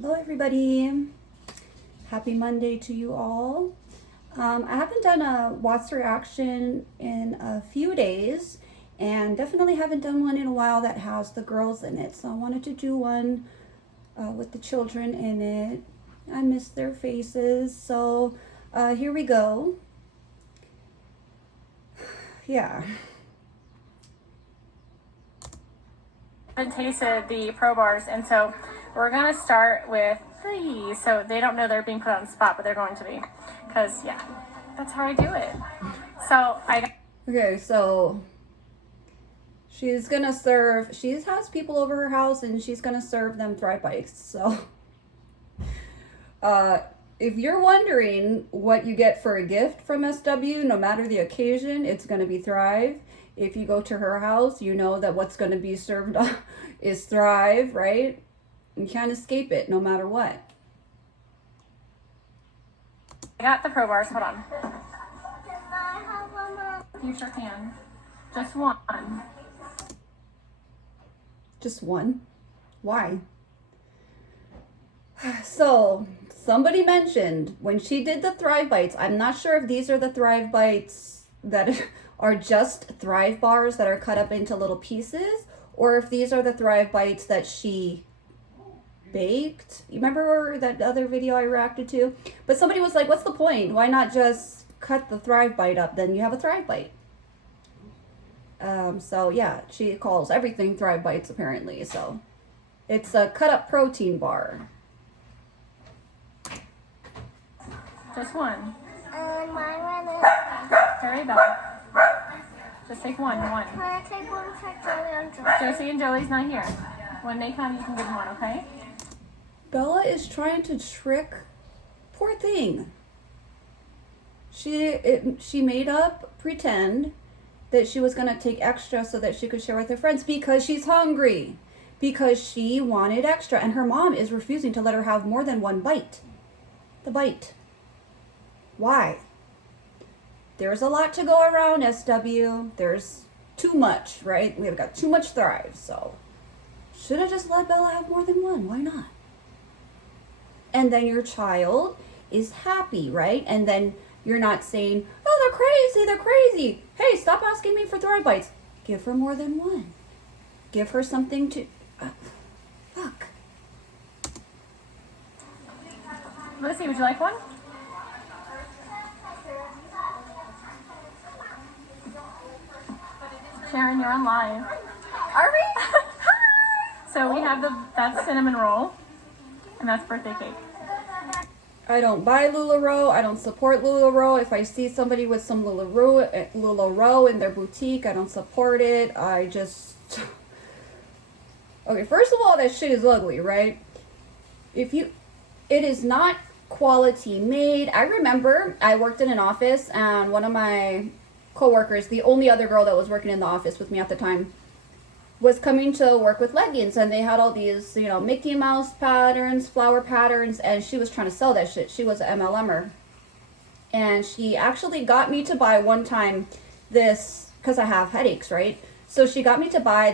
Hello everybody, happy Monday to you all. I haven't done a Watts reaction in a few days and definitely haven't done one in a while that has the girls in it, so I wanted to do one with the children in it. I miss their faces, so here we go. Yeah. I haven't tasted the Pro Bars, and so we're gonna start with these. So they don't know they're being put on the spot, but they're going to be, because yeah, that's how I do it. Okay, so she's gonna serve. She has people over her house, and she's gonna serve them Thrive Bites. So, if you're wondering what you get for a gift from SW, no matter the occasion, it's gonna be Thrive. If you go to her house, you know that what's going to be served is Thrive, right? You can't escape it no matter what. I got the Pro Bars. Hold on. You sure can. Just one. Just one? Why? So, somebody mentioned when she did the Thrive Bites, I'm not sure if these are the Thrive Bites that are just Thrive bars that are cut up into little pieces, or if these are the Thrive Bites that she baked. You remember that other video I reacted to? But somebody was like, what's the point? Why not just cut the Thrive Bite up? Then you have a Thrive Bite. So yeah, she calls everything Thrive Bites apparently. So it's a cut up protein bar. Just one. My one is... Hurry, Bella. Just take one. Can I take one for Joey and Joey? Josie and Jolie's not here. When they come, you can give them one, okay? Bella is trying to trick, poor thing. She made up pretend that she was gonna take extra so that she could share with her friends because she's hungry, because she wanted extra, and her mom is refusing to let her have more than one bite. The bite. Why? There's a lot to go around, SW. There's too much, right? We've got too much Thrive, so should have just let Bella have more than one. Why not? And then your child is happy, right? And then you're not saying, oh, they're crazy. Hey, stop asking me for Thrive Bites. Give her more than one. Give her something to... fuck. Lucy, would you like one? Sharon, you're on live. Are we? So we have that's cinnamon roll, and that's birthday cake. I don't buy Lularoe. I don't support Lularoe. If I see somebody with some Lularoe in their boutique, I don't support it. I just... Okay, first of all, that shit is ugly, right? It is not quality made. I remember I worked in an office, and one of my co-workers, the only other girl that was working in the office with me at the time, was coming to work with leggings, and they had all these, Mickey Mouse patterns, flower patterns, and she was trying to sell that shit. She was an MLMer, and she actually got me to buy one time this, because I have headaches, right? So she got me to buy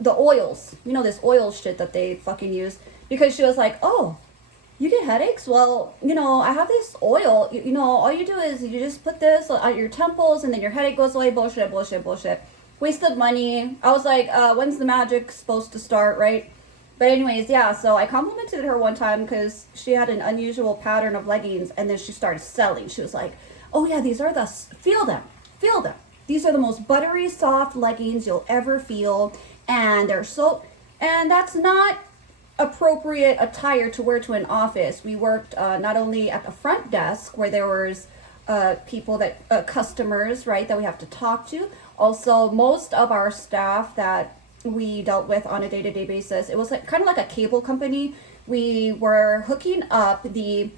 the oils, this oil shit that they fucking use, because she was like, oh, you get headaches? Well, I have this oil, all you do is you just put this on your temples and then your headache goes away. Bullshit. Wasted money. I was like, when's the magic supposed to start, right? But anyways, yeah, so I complimented her one time because she had an unusual pattern of leggings, and then she started selling. She was like, oh yeah, these are feel them. These are the most buttery, soft leggings you'll ever feel, and and that's not appropriate attire to wear to an office. We worked not only at the front desk where there was people customers, right, that we have to talk to. Also, most of our staff that we dealt with on a day-to-day basis, it was kind of like a cable company. We were hooking up the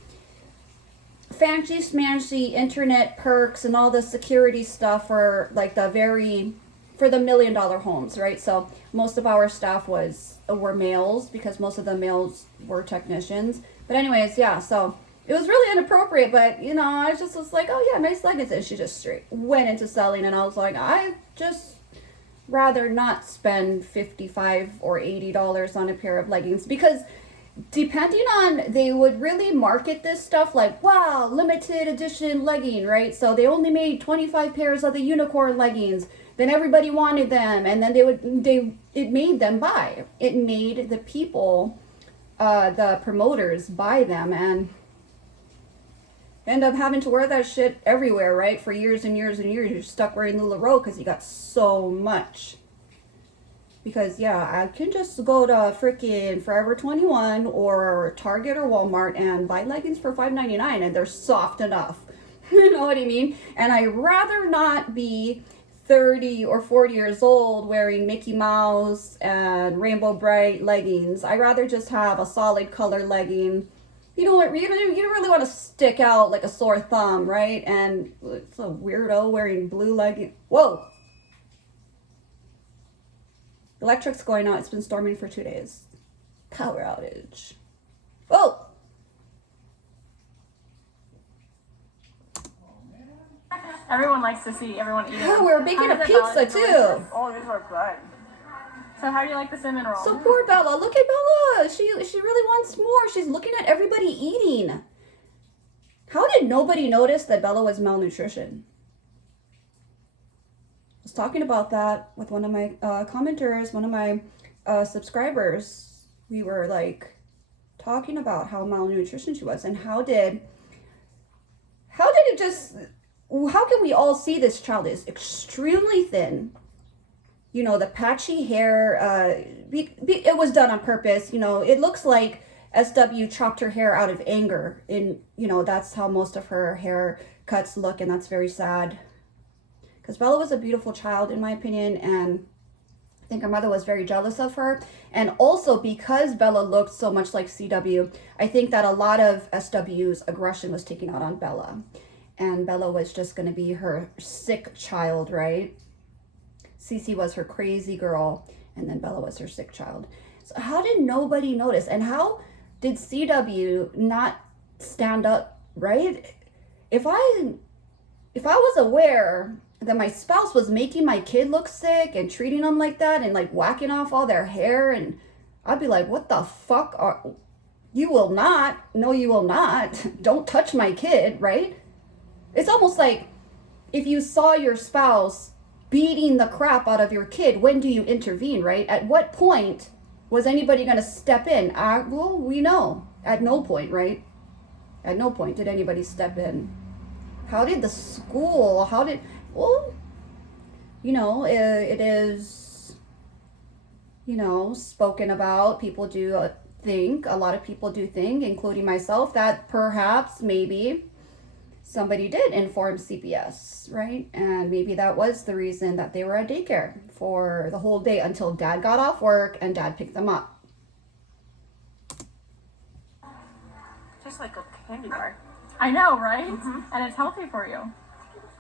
fancy smancy internet perks and all the security stuff for for the $1 million homes, right? So most of our staff were males, because most of the males were technicians. But anyways, yeah, so it was really inappropriate, but I just was like, oh yeah, nice leggings, and she just straight went into selling, and I was like, I just rather not spend $55 or $80 on a pair of leggings, because depending on, they would really market this stuff like, wow, limited edition legging, right? So they only made 25 pairs of the unicorn leggings. Then everybody wanted them, and then it made them buy. It made the people, the promoters, buy them, and end up having to wear that shit everywhere, right? For years and years and years. You're stuck wearing Lularoe because you got so much. Because, yeah, I can just go to freaking Forever 21 or Target or Walmart and buy leggings for $5.99, and they're soft enough. You know what I mean? And I'd rather not be 30 or 40 years old wearing Mickey Mouse and Rainbow Bright leggings. I'd rather just have a solid color legging. You know what? You don't really want to stick out like a sore thumb, right? And it's a weirdo wearing blue leggings. Whoa! Electric's going out. It's been storming for 2 days. Power outage. Whoa! Everyone likes to see everyone eating. Yeah, we were baking a pizza too. Oh, these are good. So how do you like the cinnamon roll? So poor Bella. Look at Bella. She really wants more. She's looking at everybody eating. How did nobody notice that Bella was malnutrition? I was talking about that with one of my commenters, one of my subscribers. We were like talking about how malnutrition she was, and how can we all see this child is extremely thin? You know, the patchy hair, it was done on purpose. You know, it looks like SW chopped her hair out of anger. You know, that's how most of her hair cuts look, and that's very sad. Because Bella was a beautiful child, in my opinion, and I think her mother was very jealous of her. And also, because Bella looked so much like CW, I think that a lot of SW's aggression was taken out on Bella. And Bella was just going to be her sick child, right? Cece was her crazy girl, and then Bella was her sick child. So how did nobody notice? And how did CW not stand up, right? If I was aware that my spouse was making my kid look sick and treating them like that and like whacking off all their hair, and I'd be like, what the fuck you will not. No, you will not. Don't touch my kid, right? It's almost like if you saw your spouse beating the crap out of your kid, when do you intervene, right? At what point was anybody going to step in? Well, we know. At no point, right? At no point did anybody step in. How did the school, well, you know, it is, you know, spoken about. People do think, a lot of people do think, including myself, that perhaps, maybe, somebody did inform CPS, right? And maybe that was the reason that they were at daycare for the whole day until Dad got off work and Dad picked them up. Just like a candy bar. I know, right? Mm-hmm. And it's healthy for you. All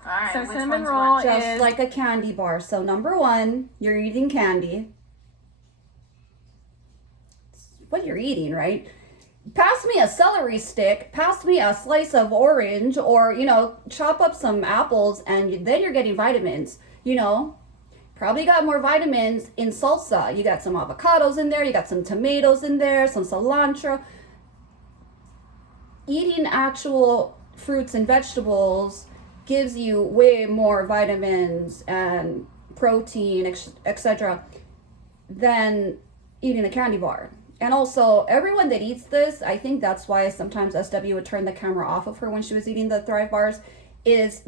right. So cinnamon roll is just like a candy bar. So number one, you're eating candy. What you're eating, right? Pass me a celery stick, pass me a slice of orange, or, you know, chop up some apples, and then you're getting vitamins. You know, probably got more vitamins in salsa. You got some avocados in there, you got some tomatoes in there, some cilantro. Eating actual fruits and vegetables gives you way more vitamins and protein, etc., than eating a candy bar. And also, everyone that eats this, I think that's why sometimes SW would turn the camera off of her when she was eating the Thrive bars, is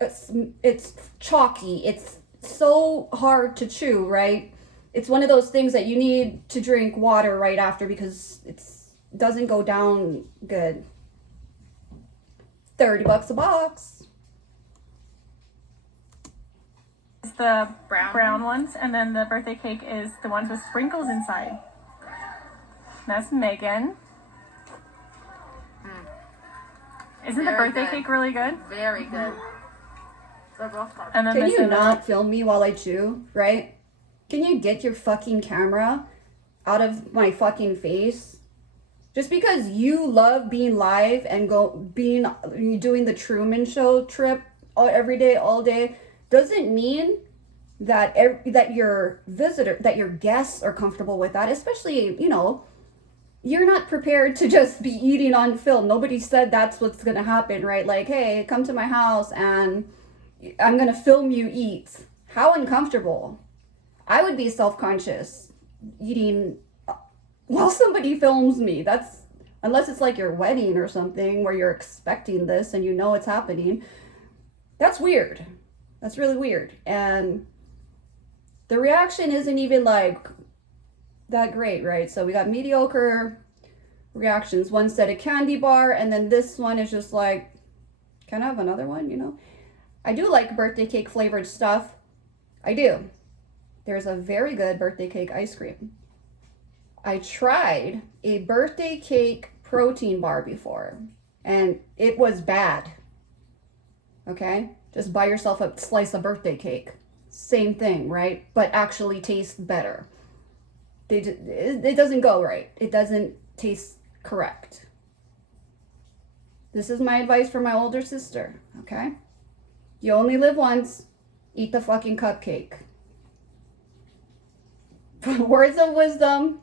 it's chalky. It's so hard to chew, right? It's one of those things that you need to drink water right after because it doesn't go down good. $30 a box. It's the brown ones, and then the birthday cake is the ones with sprinkles inside. That's Megan. Isn't the birthday cake really good? Very good. They're both And then Can you cinnamon. not film me while I chew, right? Can you get your fucking camera out of my fucking face? Just because you love being live and doing the Truman Show trip every day, all day, doesn't mean that that your guests are comfortable with that. Especially, you know, you're not prepared to just be eating on film. Nobody said that's what's going to happen, right? Like, hey, come to my house and I'm going to film you eat. How uncomfortable. I would be self-conscious eating while somebody films me. That's, unless it's like your wedding or something where you're expecting this and you know it's happening. That's weird. That's really weird. And the reaction isn't even like that great, right? So we got mediocre reactions. One said a candy bar, and then this one is just like, can I have another one, you know? I do like birthday cake flavored stuff. I do. There's a very good birthday cake ice cream. I tried a birthday cake protein bar before, and it was bad. Okay? Just buy yourself a slice of birthday cake. Same thing, right? But actually tastes better. It doesn't go right. It doesn't taste correct. This is my advice for my older sister, okay? You only live once. Eat the fucking cupcake. Words of wisdom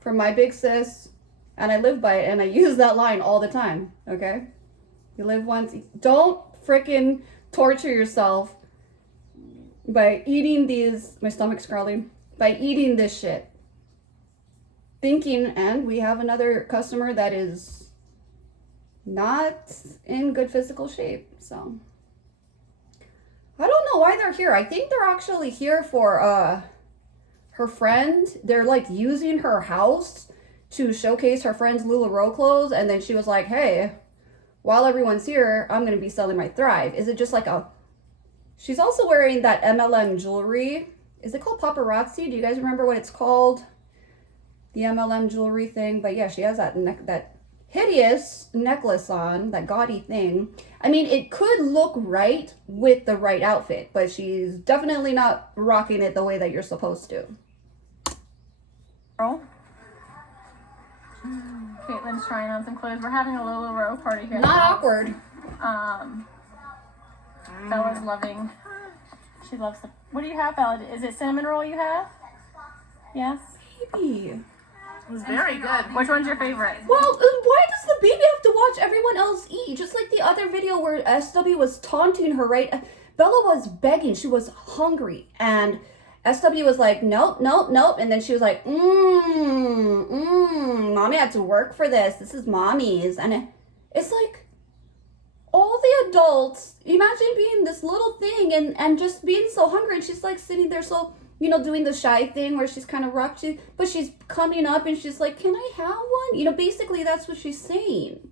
from my big sis, and I live by it, and I use that line all the time, okay? You live once. Don't freaking torture yourself by eating these, my stomach's growling, by eating this shit. Thinking, and we have another customer that is not in good physical shape, so. I don't know why they're here. I think they're actually here for her friend. They're like using her house to showcase her friend's Lularoe clothes, and then she was like, hey, while everyone's here, I'm going to be selling my Thrive. Is it just like a... She's also wearing that MLM jewelry. Is it called paparazzi? Do you guys remember what it's called? The MLM jewelry thing. But yeah, she has that that hideous necklace on, that gaudy thing. I mean, it could look right with the right outfit, but she's definitely not rocking it the way that you're supposed to. Roll. Caitlin's trying on some clothes. We're having a Lularoe party here. Not awkward. Bella's loving. She loves the. What do you have, Bella? Is it cinnamon roll you have? Yes. Baby. It was very good. Which one's your favorite? Well, why does the baby have to watch everyone else eat? Just like the other video where SW was taunting her, right? Bella was begging. She was hungry. And SW was like, nope, nope, nope. And then she was like, mommy had to work for this. This is mommy's. And it's like, all the adults, imagine being this little thing and just being so hungry. And she's like sitting there so, you know, doing the shy thing where she's kind of rocked, but she's coming up and she's like, can I have one? You know, basically that's what she's saying.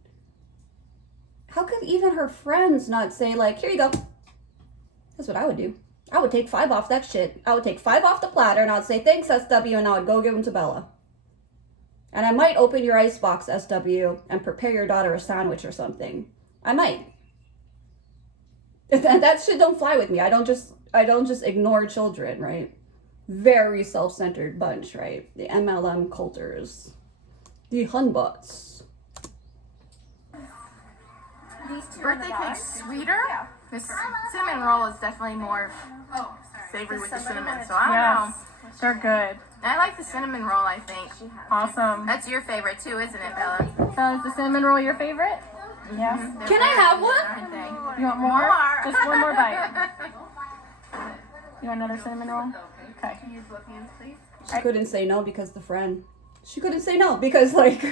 How could even her friends not say like, here you go. That's what I would do. I would take 5 off that shit. I would take 5 off the platter and I would say, thanks, SW, and I would go give them to Bella. And I might open your icebox, SW, and prepare your daughter a sandwich or something. I might. That shit don't fly with me. I don't just ignore children, right? Very self-centered bunch, right? The MLM culters. The Hunbots. Birthday cake's sweeter. This cinnamon roll is definitely more savory with the cinnamon, so I don't know. They're good. I like the cinnamon roll, I think. Awesome. That's your favorite too, isn't it, Bella? So is the cinnamon roll your favorite? Yes. Can I have one? You want more? Just one more bite. You want another cinnamon roll? Okay. Can you use both hands, please? She couldn't say no because the friend. She couldn't say no because, like,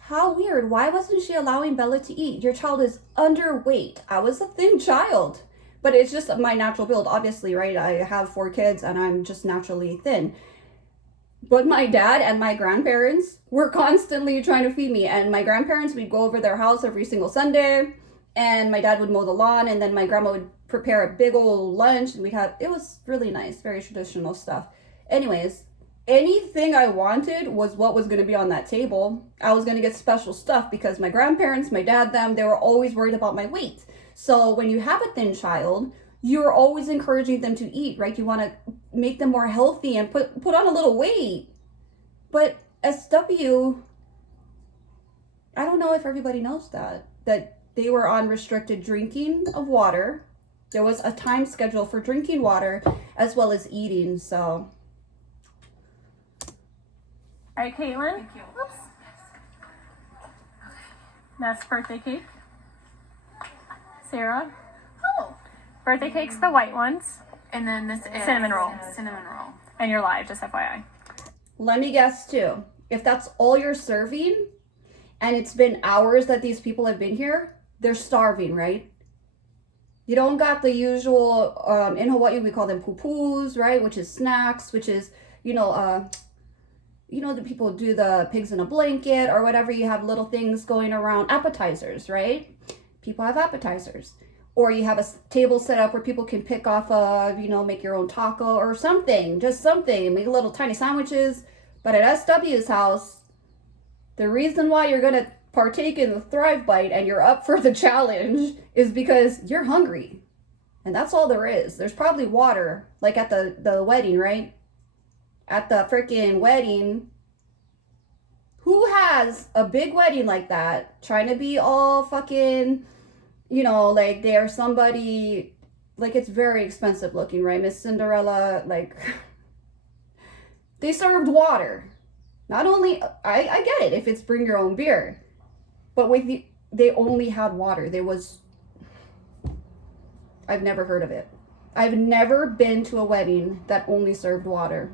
how weird. Why wasn't she allowing Bella to eat? Your child is underweight. I was a thin child. But it's just my natural build, obviously, right? I have 4 kids and I'm just naturally thin. But my dad and my grandparents were constantly trying to feed me. And my grandparents, we'd go over their house every single Sunday. And my dad would mow the lawn. And then my grandma would prepare a big old lunch. And it was really nice, very traditional stuff. Anyways, anything I wanted was what was going to be on that table. I was going to get special stuff because my grandparents, my dad, they were always worried about my weight. So when you have a thin child, you're always encouraging them to eat, right? You want to make them more healthy and put on a little weight. But SW, I don't know if everybody knows that they were on restricted drinking of water. There was a time schedule for drinking water as well as eating. So All right, Caitlin. Thank you. Oops. That's birthday cake. Sarah. Oh. Birthday cake's the white ones. And then this is Cinnamon roll. Cinnamon roll. And you're live, just FYI. Let me guess too. If that's all you're serving, and it's been hours that these people have been here, they're starving, right? You don't got the usual, in Hawaii we call them pupus, right? Which is snacks, which is, the people do the pigs in a blanket or whatever. You have little things going around, appetizers, right? People have appetizers. Or you have a table set up where people can pick off of, make your own taco or something, just something, make little tiny sandwiches. But at SW's house, the reason why you're going to partake in the Thrive Bite and you're up for the challenge is because you're hungry. And that's all there is. There's probably water, like at the wedding, right? At the freaking wedding. Who has a big wedding like that, trying to be all fucking, like they're somebody, like it's very expensive looking, right? Miss Cinderella, like, they served water. Not only, I get it if it's bring your own beer, but they only had water. I've never heard of it. I've never been to a wedding that only served water.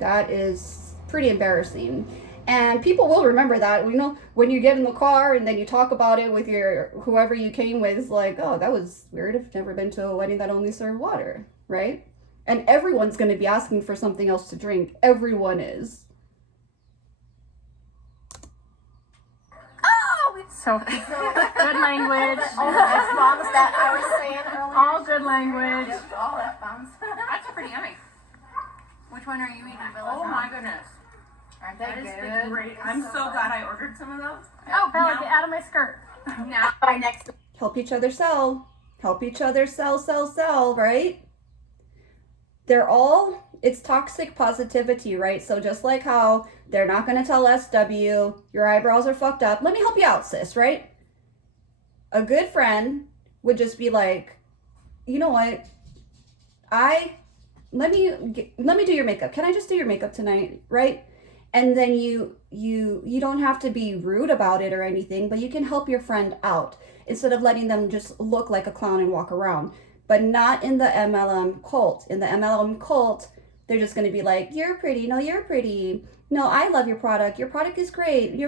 That is pretty embarrassing. And people will remember that. When you get in the car and then you talk about it with whoever you came with, it's like, oh, that was weird. I've never been to a wedding that only served water, right? And everyone's going to be asking for something else to drink. Everyone is. So good language. Mom's that I was saying earlier. All good language. All F bombs. That's pretty yummy. Which one are you eating, Bella? Oh my goodness. Aren't they That is good? great. I'm so glad I ordered some of those. Oh, Bella, get out of my skirt. Now By next week. Help each other sell. Help each other sell, right? It's toxic positivity, right? So just like how they're not going to tell SW, your eyebrows are fucked up. Let me help you out, sis, right? A good friend would just be like, you know what? Let me do your makeup. Can I just do your makeup tonight, right? And then you don't have to be rude about it or anything, but you can help your friend out instead of letting them just look like a clown and walk around. But not in the MLM cult. In the MLM cult, they're just going to be like, you're pretty. No, you're pretty. No, I love your product. Your product is great.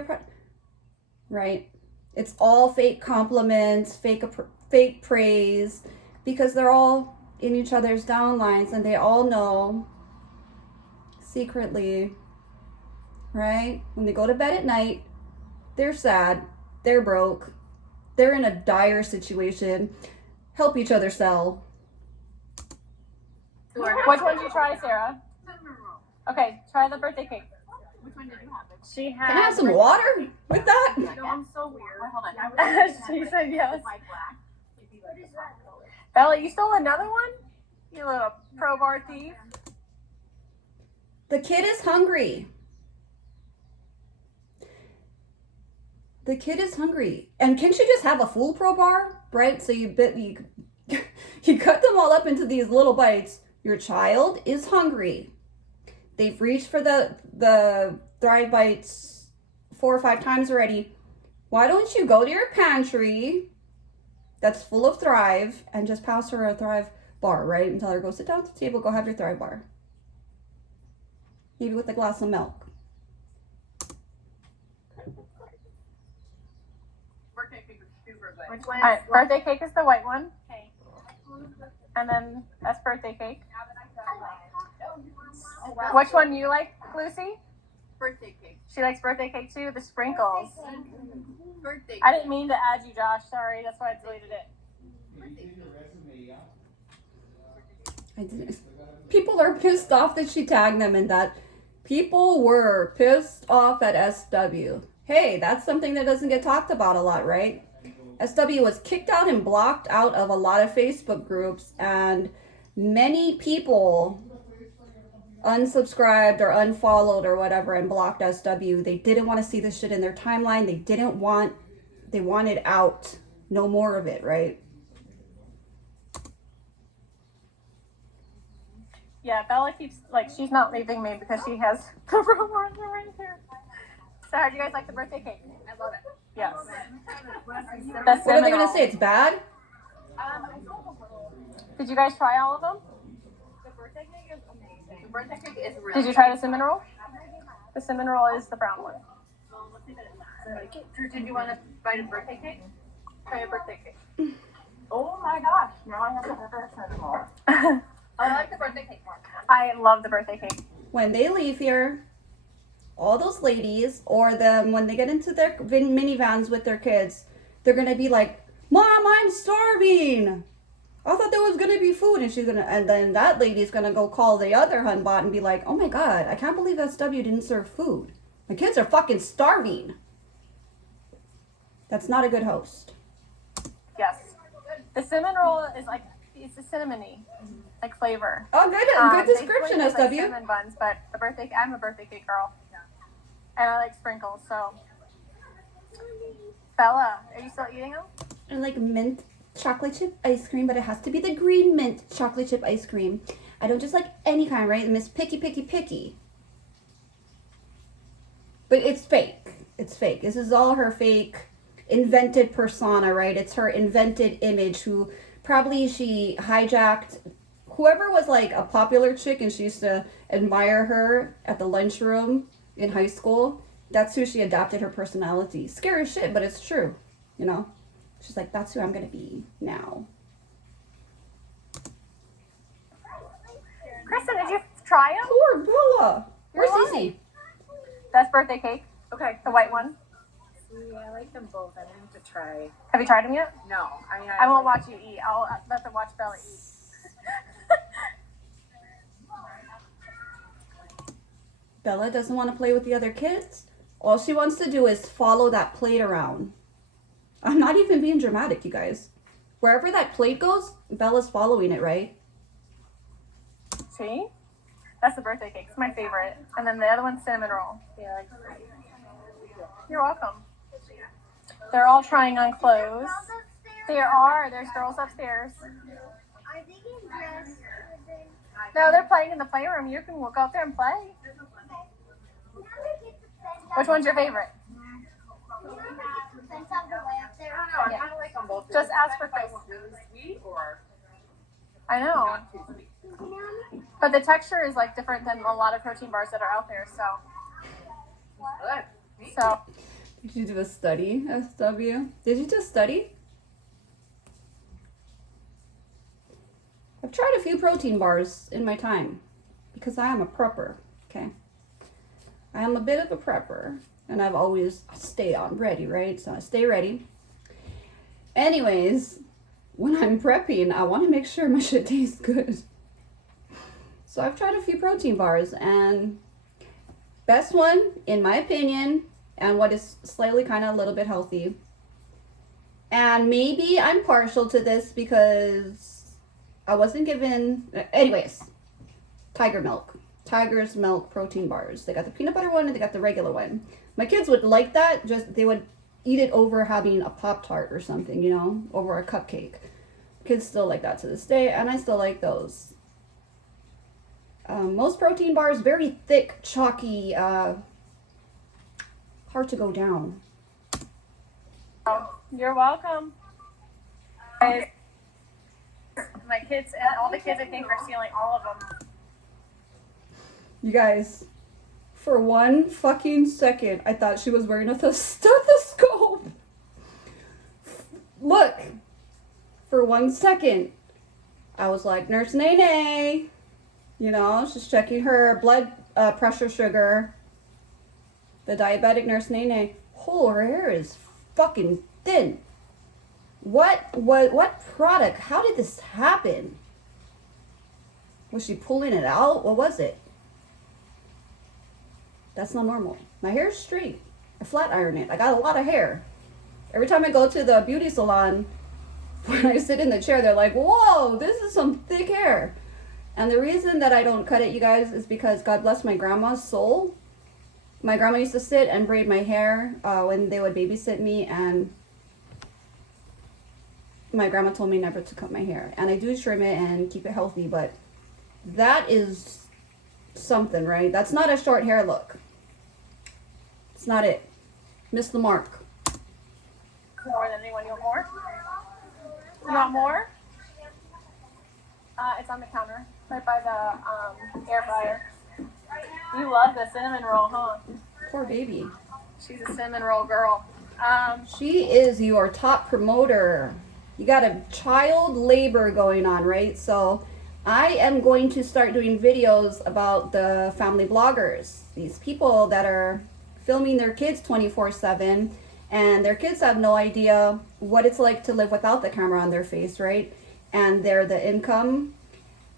Right? It's all fake compliments, fake praise, because they're all in each other's downlines and they all know secretly, right? When they go to bed at night, they're sad, they're broke, they're in a dire situation. Help each other sell. Which one did you try, Sarah? Okay, try the birthday cake. Which one did you have? She had. Can I have some water with that? No, I'm so weird. Hold on. She said yes. My black. Bella, you stole another one? You little pro bar thief. The kid is hungry. The kid is hungry. And can't you just have a full pro bar, right? So you cut them all up into these little bites. Your child is hungry. They've reached for the Thrive Bites 4 or 5 times already. Why don't you go to your pantry that's full of Thrive and just pass her a Thrive bar, right? And tell her, go sit down at the table, go have your Thrive bar. Maybe with a glass of milk. Birthday cake is super good. All right, birthday cake is the white one. Okay. And then that's birthday cake. Which one you like, Lucy? Birthday cake. She likes birthday cake too, the sprinkles. Birthday I didn't mean to add you, Josh. Sorry, that's why I deleted it. People are pissed off that she tagged them in that. People were pissed off at SW. Hey, that's something that doesn't get talked about a lot, right? SW was kicked out and blocked out of a lot of Facebook groups, and many people unsubscribed or unfollowed or whatever and blocked SW. They didn't want to see this shit in their timeline. They wanted out. No more of it, right? Yeah, Bella keeps, like, she's not leaving me because she has the rumor right here. So how do you guys like the birthday cake? I love it. Yes. What are they gonna say? It's bad? Did you guys try all of them? The birthday cake is amazing. The birthday cake is really. Did you try the cinnamon roll? The cinnamon roll is the brown one. Drew, did you want to bite a birthday cake? Try a birthday cake. Oh my gosh! Now I have to order a cinnamon roll. I like the birthday cake more. I love the birthday cake. When they leave here, all those ladies or them, when they get into their minivans with their kids, they're gonna be like, "Mom, I'm starving. I thought there was gonna be food," and then that lady's gonna go call the other hunbot and be like, "Oh my God, I can't believe SW didn't serve food. My kids are fucking starving." That's not a good host. Yes. The cinnamon roll is like, it's a cinnamony, like flavor. Oh, good description, Like SW. cinnamon buns, but I'm a birthday cake girl. And I like sprinkles, so. Bella, are you still eating them? I like mint chocolate chip ice cream, but it has to be the green mint chocolate chip ice cream. I don't just like any kind, right? Miss Picky. But it's fake. It's fake. This is all her fake invented persona, right? It's her invented image who probably she hijacked. Whoever was like a popular chick and she used to admire her at the lunchroom in high school, that's who she adopted her personality. Scary as shit, but it's true, you know? She's like, that's who I'm gonna be now. Kristen, did you try them? Poor Bella. Where's You're Cece? That's birthday cake. Okay. The white one. Yeah, I like them both. I need to try. Have you tried them yet? No, I mean I won't watch you eat. I'll let them watch Bella eat. Bella doesn't want to play with the other kids. All she wants to do is follow that plate around. I'm not even being dramatic, you guys. Wherever that plate goes, Bella's following it, right? See? That's the birthday cake. It's my favorite. And then the other one's cinnamon roll. Yeah, You're welcome. They're all trying on clothes. There's girls upstairs. Are they getting dressed? No, they're playing in the playroom. You can go out there and play. Which one's your favorite? Since I'm the way up there. I don't know. I kind of like them both. Just ask for if I Chris. want really sweet or I know. not too sweet. But the texture is like different than a lot of protein bars that are out there. Good. So Did you do a study, SW? Did you just study? I've tried a few protein bars in my time because I am a prepper, okay? I am a bit of a prepper and I've always stay on ready, right? So I stay ready. Anyways, when I'm prepping, I want to make sure my shit tastes good. So I've tried a few protein bars and best one, in my opinion, and what is slightly kind of a little bit healthy. And maybe I'm partial to this because I wasn't given, anyways, Tiger's Milk protein bars. They got the peanut butter one and they got the regular one. My kids would like that, just they would eat it over having a Pop-Tart or something, you know, over a cupcake. Kids still like that to this day, and I still like those. Most protein bars, very thick, chalky, hard to go down. you're welcome. My kids and all the kids I think are stealing all of them. You guys, for one fucking second, I thought she was wearing a stethoscope. Look, for 1 second, I was like, Nurse Nene, you know, she's checking her blood pressure, sugar. The diabetic Nurse Nene. Oh, her hair is fucking thin. What product? How did this happen? Was she pulling it out? What was it? That's not normal. My hair's straight. I flat iron it. I got a lot of hair. Every time I go to the beauty salon, when I sit in the chair, they're like, whoa, this is some thick hair. And the reason that I don't cut it, you guys, is because God bless my grandma's soul. My grandma used to sit and braid my hair when they would babysit me, and my grandma told me never to cut my hair. And I do trim it and keep it healthy, but that is something, right? That's not a short hair look. It's not it. Missed the mark. More than anyone. You want more? You want more? It's on the counter, right by the air fryer. You love the cinnamon roll, huh? Poor baby. She's a cinnamon roll girl. She is your top promoter. You got a child labor going on, right? So I am going to start doing videos about the family bloggers. These people that are filming their kids 24/7, and their kids have no idea what it's like to live without the camera on their face, right? And they're the income,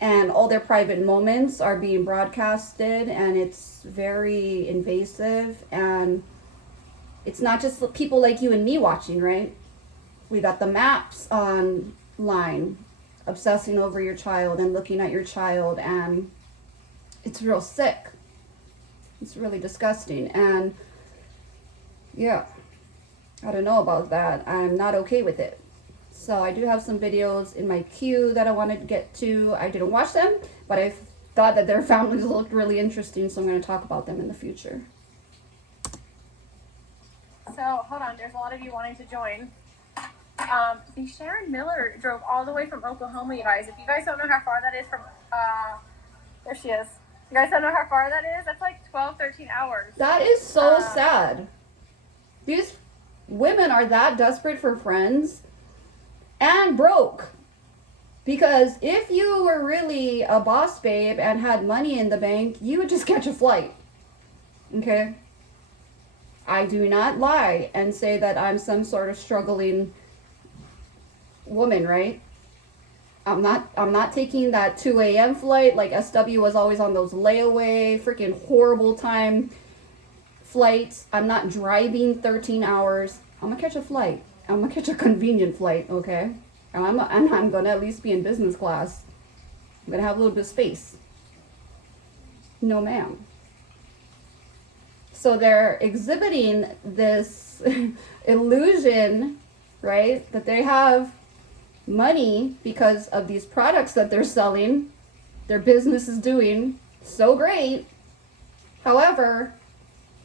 and all their private moments are being broadcasted, and it's very invasive, and it's not just people like you and me watching, right? We got the maps online, obsessing over your child and looking at your child, and it's real sick. It's really disgusting, and yeah, I don't know about that. I'm not okay with it. So I do have some videos in my queue that I wanted to get to. I didn't watch them, but I thought that their families looked really interesting, so I'm going to talk about them in the future. So hold on, there's a lot of you wanting to join. See, Sharon Miller drove all the way from Oklahoma, you guys. If you guys don't know how far that is from, there she is. You guys don't know how far that is? That's like 12, 13 hours. That is so sad. These women are that desperate for friends and broke. Because if you were really a boss babe and had money in the bank, you would just catch a flight. Okay? I do not lie and say that I'm some sort of struggling woman, right? I'm not taking that 2 a.m. flight like SW was always on those layaway, freaking horrible time flights. I'm not driving 13 hours. I'm gonna catch a flight. I'm gonna catch a convenient flight, okay? And I'm gonna at least be in business class. I'm gonna have a little bit of space. No, ma'am. So they're exhibiting this illusion, right, that they have money because of these products that they're selling. Their business is doing so great. However,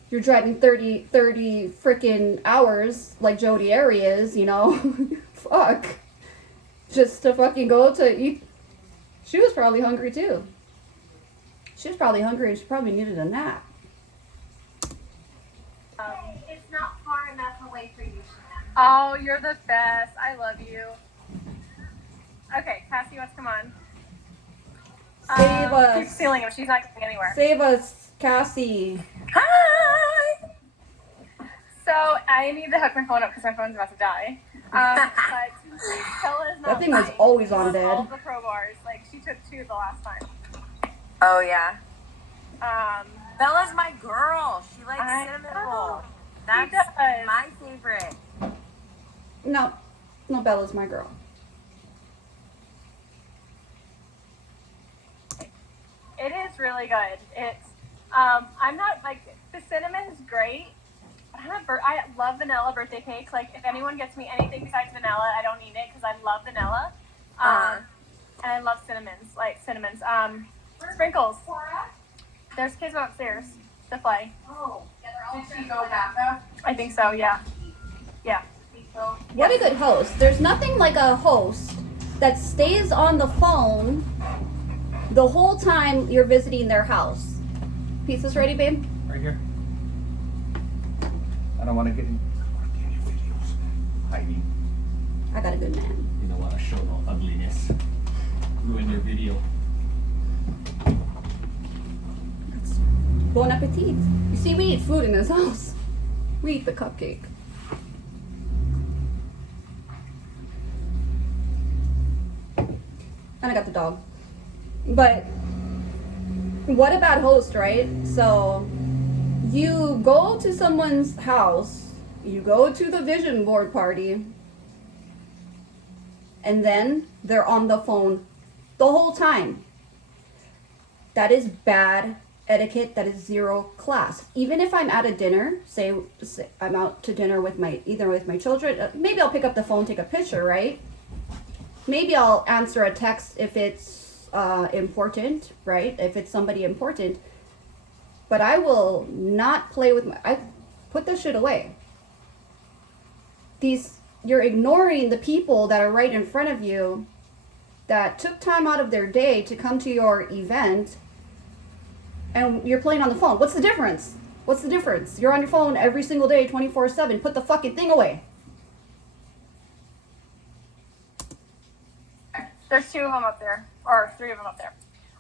you're driving 30 freaking hours like Jodi Airy is, you know, fuck, just to fucking go to eat. She was probably hungry too. She was probably hungry and she probably needed a nap. It's not far enough away for you, Shannon. Oh, you're the best. I love you. Okay, Cassie wants to come on. Save us. Keep stealing him. She's not going anywhere. Save us, Cassie. Hi! So, I need to hook my phone up because my phone's about to die. But Stella is not That thing was fine. always She on loves bed. all the pro bars. Like, she took 2 the last time. Oh yeah. Bella's my girl. She likes I cinnamon know. roll. That's does. my favorite. No, Bella's my girl. It is really good. It's, I'm not, like, the cinnamon's great. I love vanilla birthday cakes. Like, if anyone gets me anything besides vanilla, I don't eat it because I love vanilla. And I love cinnamons. Sprinkles. There's kids upstairs to play. Did she go back up? I think so, yeah. Yeah. What a good host. There's nothing like a host that stays on the phone the whole time you're visiting their house. Pizza's ready, babe? Right here. I don't want to get in your videos. Heidi, I got a good man. you don't want to show no ugliness. Ruin your video. Bon appetit. You see, we eat food in this house. We eat the cupcake. And I got the dog. But what about host, right? So you go to someone's house, you go to the vision board party, and then they're on the phone the whole time. That is bad etiquette. That is zero class. Even if I'm at a dinner, say I'm out to dinner with either with my children, maybe I'll pick up the phone, take a picture, right? Maybe I'll answer a text if it's important, right? If it's somebody important, but I will not play with I put that shit away. You're ignoring the people that are right in front of you that took time out of their day to come to your event, and you're playing on the phone. What's the difference? What's the difference? You're on your phone every single day, 24/7. Put the fucking thing away. There's 2 of them up there, or 3 of them up there.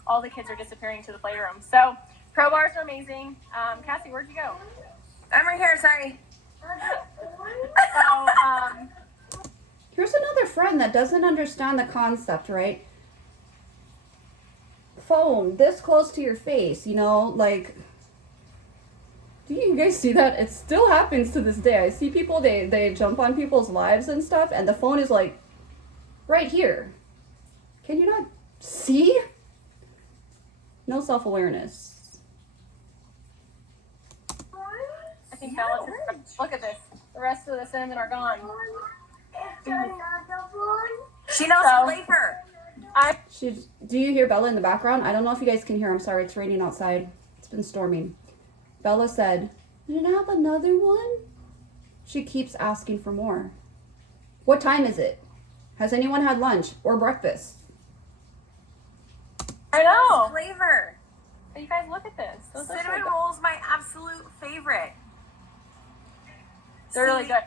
All the kids are disappearing to the playroom. So, pro bars are amazing. Cassie, where'd you go? I'm right here, sorry. So, Here's another friend that doesn't understand the concept, right? Phone this close to your face, you know, like, do you guys see that? It still happens to this day. I see people, they jump on people's lives and stuff, and the phone is like right here. Can you not see? No self-awareness. I think Bella just, look at this. The rest of the cinnamon are gone. She knows So- flavor. Do you hear Bella in the background? I don't know if you guys can hear. I'm sorry, it's raining outside. It's been storming. Bella said, "Did I have another one?" She keeps asking for more. What time is it? Has anyone had lunch or breakfast? I know. Flavor. You guys look at this. Those are Cinnamon so good. rolls, my absolute favorite. They're really good.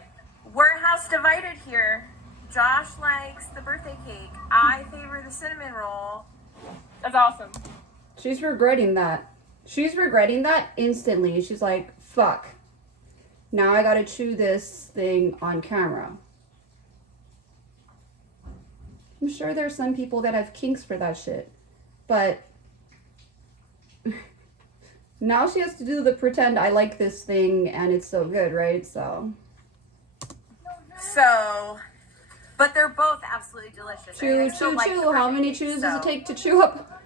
We're house divided here. Josh likes the birthday cake. I favor the cinnamon roll. That's awesome. She's regretting that. She's regretting that instantly. She's like, fuck. Now I gotta chew this thing on camera. I'm sure there's some people that have kinks for that shit. But now she has to do the pretend I like this thing and it's so good, right? So, but they're both absolutely delicious. chew, chew, chew. How many chews does it take to chew up?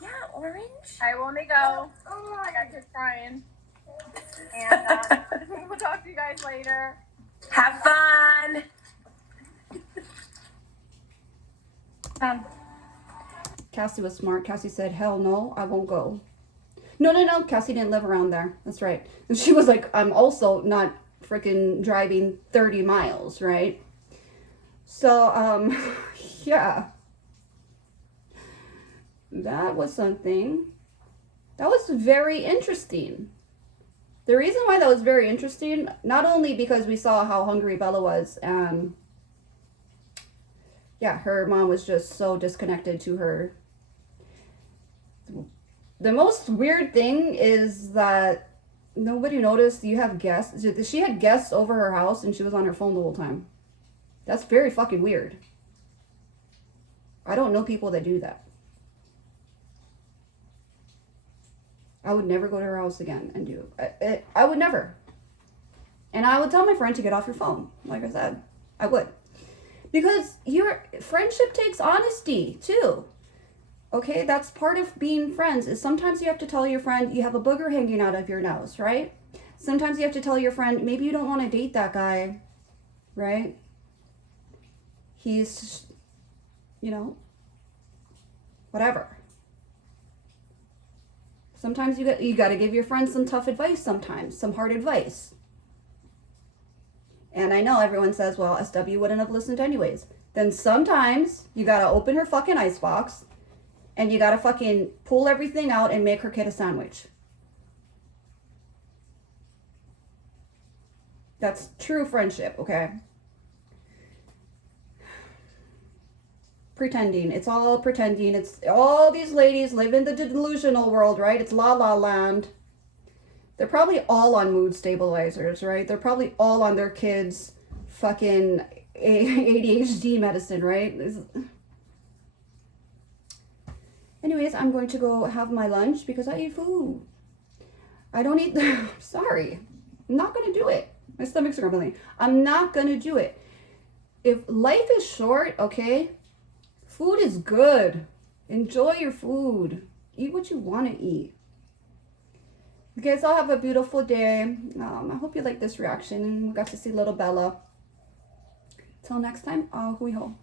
Yeah, orange. I will let me go. I got kids crying. And we'll talk to you guys later. Have fun. Cassie was smart. Cassie said, hell no, I won't go. No. Cassie didn't live around there. That's right. And she was like, I'm also not freaking driving 30 miles, right? So, yeah. That was something. That was very interesting. The reason why that was very interesting, not only because we saw how hungry Bella was, and yeah, her mom was just so disconnected to her. The most weird thing is that nobody noticed you have guests. She had guests over her house and she was on her phone the whole time. That's very fucking weird. I don't know people that do that. I would never go to her house again and do it. I would never. And I would tell my friend to get off your phone. Like I said, I would. Because your friendship takes honesty too. Okay, that's part of being friends, is sometimes you have to tell your friend you have a booger hanging out of your nose, right? Sometimes you have to tell your friend maybe you don't want to date that guy, right? He's, you know, whatever. Sometimes you got to give your friend some tough advice sometimes, some hard advice. And I know everyone says, well, SW wouldn't have listened anyways. Then sometimes you got to open her fucking icebox and you got to fucking pull everything out and make her kid a sandwich. That's true friendship, okay? Pretending. It's all pretending. It's all these ladies live in the delusional world, right? It's la la land. They're probably all on mood stabilizers, right? They're probably all on their kids' fucking ADHD medicine, right? Anyways, I'm going to go have my lunch because I eat food. I don't eat. Sorry. I'm not going to do it. My stomach's grumbling. I'm not going to do it. If life is short, okay? Food is good. Enjoy your food. Eat what you want to eat. You guys all have a beautiful day. I hope you like this reaction and we got to see little Bella. Till next time, hui ho.